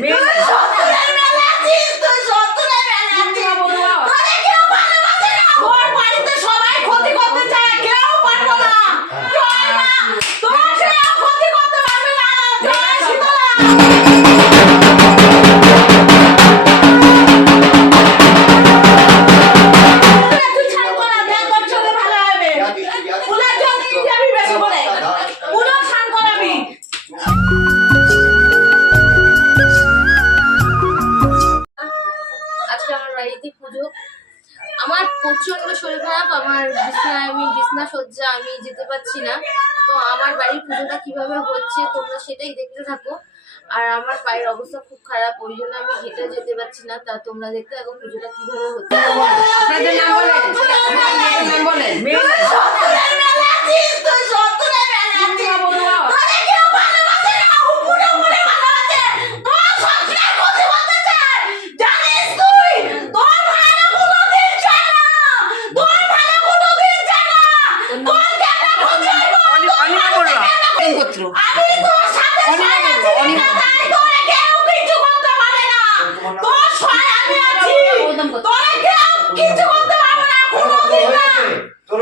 Man, সজ্জা আমি যেতে পারছি না। তো আমার বাড়ির পুজোটা কীভাবে হচ্ছে তোমরা সেটাই দেখতে থাকো। আর আমার পায়ের অবস্থা খুব খারাপ, ওই জন্য আমি হেঁটে যেতে পারছি না। তা তোমরা দেখতে থাকো পুজোটা কীভাবে হচ্ছে।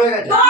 তোর সব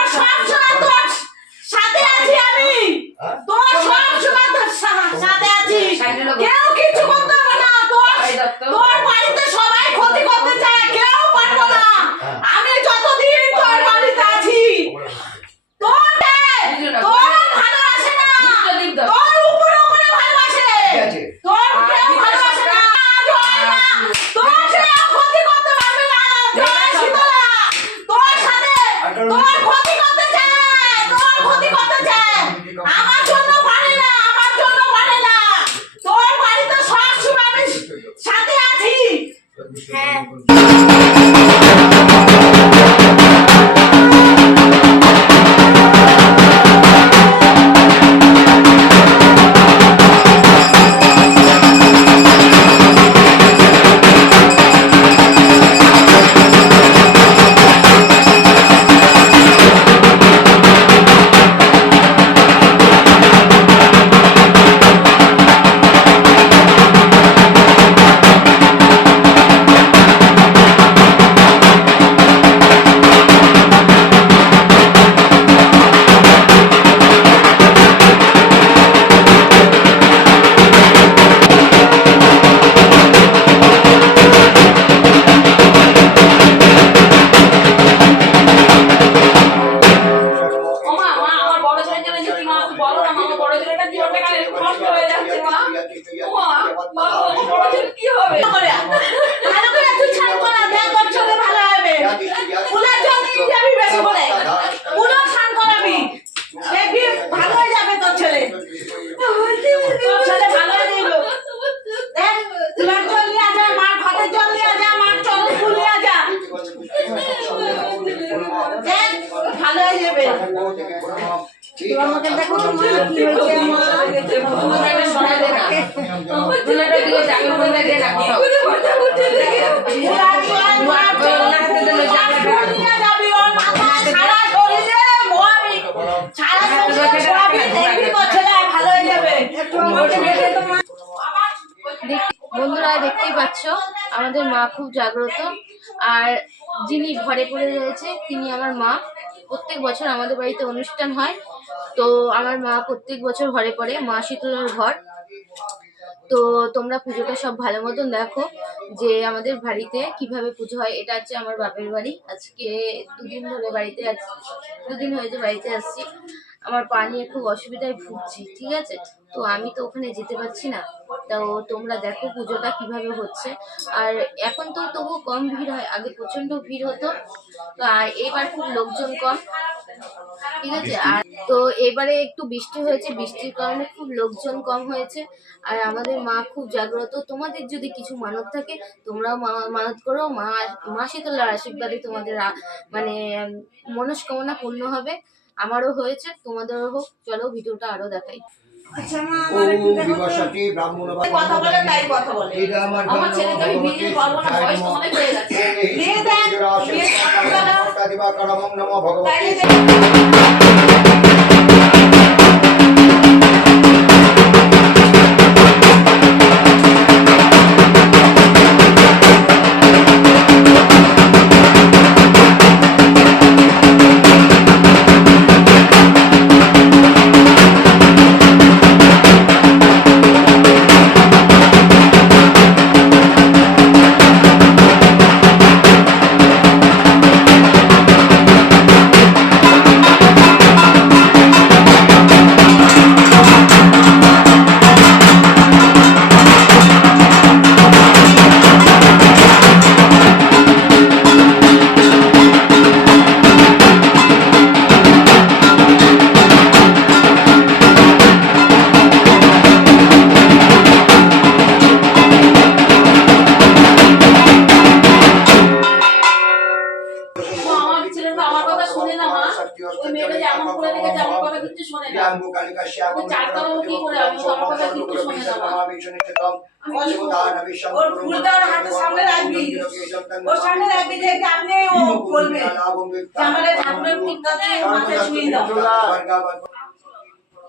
বন্ধুরা, দেখতেই পাচ্ছ, আমাদের মা খুব জাগ্রত। আর যিনি ঘরে পড়ে রয়েছে, তিনি আমার মা। প্রত্যেক বছর আমাদের বাড়িতে অনুষ্ঠান হয়। তো আমার মা প্রত্যেক বছর ঘরে পড়ে, মা শীতলার ঘর। তো তোমরা পুজোটা সব ভালো মতন দেখো যে আমাদের বাড়িতে কীভাবে পুজো হয়। এটা হচ্ছে আমার বাপের বাড়ি। আজকে দুদিন ধরে বাড়িতে আছি, দুদিন হয়েছে বাড়িতে আসছি। আমার পা নিয়ে খুব অসুবিধায় ভুগছি ঠিক আছে? তো আমি তো ওখানে যেতে পারছি না। তো তোমরা দেখো পুজোটা কীভাবে হচ্ছে। আর এখন তো তবু কম ভিড় হয় আগে প্রচণ্ড ভিড় হতো। তো আর এবার খুব লোকজন কম ঠিক আছে? আর তো এবারে একটু বৃষ্টি হয়েছে বৃষ্টির কারণে খুব লোকজন কম হয়েছে। আর আমাদের মা খুব জাগ্রত। তোমাদের যদি কিছু মানত থাকে তোমরাও মা- মানত করো। মা মা শীতলার আশীর্বাদে তোমাদের মানে মনস্কামনা পূর্ণ হবে। আমারও হয়েছে তোমাদেরও হোক। চলো ভিডিওটা আরও দেখাই। আচ্ছা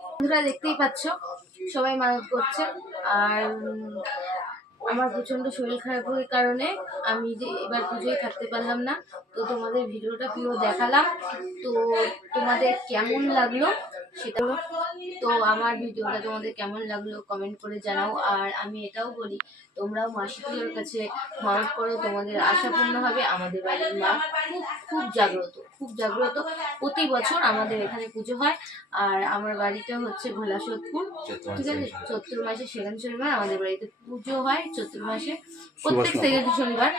বন্ধুরা দেখতেই পাচ্ছ সবাই মানত করছে। আর আমার প্রচণ্ড শরীর খারাপ হওয়ার কারণে আমি যে এবার পুজোয় থাকতে পারলাম না। তো তোমাদের ভিডিওটা পুরো দেখালাম। তো তোমাদের কেমন লাগল? সেটা তো আমার ভিডিওটা তোমাদের কেমন লাগল কমেন্ট করে জানাও। আর আমি এটাও বলি তোমরাও মাসি পুজোর কাছে মানত করো তোমাদের আশা পূর্ণ হবে। আমাদের বাড়ির মা খুব খুব জাগ্রত খুব জাগ্রত। প্রতি বছর আমাদের এখানে পুজো হয়। আর আমার বাড়িটা হচ্ছে ভোলা সোদপুর ঠিক আছে? চৈত্র মাসে সেকেন্ড শনিবার আমাদের বাড়িতে পুজো হয় চৈত্র মাসে। প্রত্যেক সেকেন্ড শনিবার।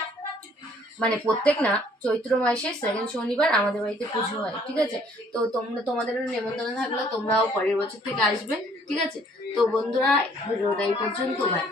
মানে প্রত্যেক না, চৈত্র মাসের সেকেন্ড শনিবার আমাদের বাড়িতে পুজো হয়, ঠিক আছে? তো তোমরা, তোমাদেরও নেমন্তন্ন থাকলে তোমরাও পরের বছর থেকে আসবে, ঠিক আছে? তো বন্ধুরা ভিডিওটা এই পর্যন্ত বাই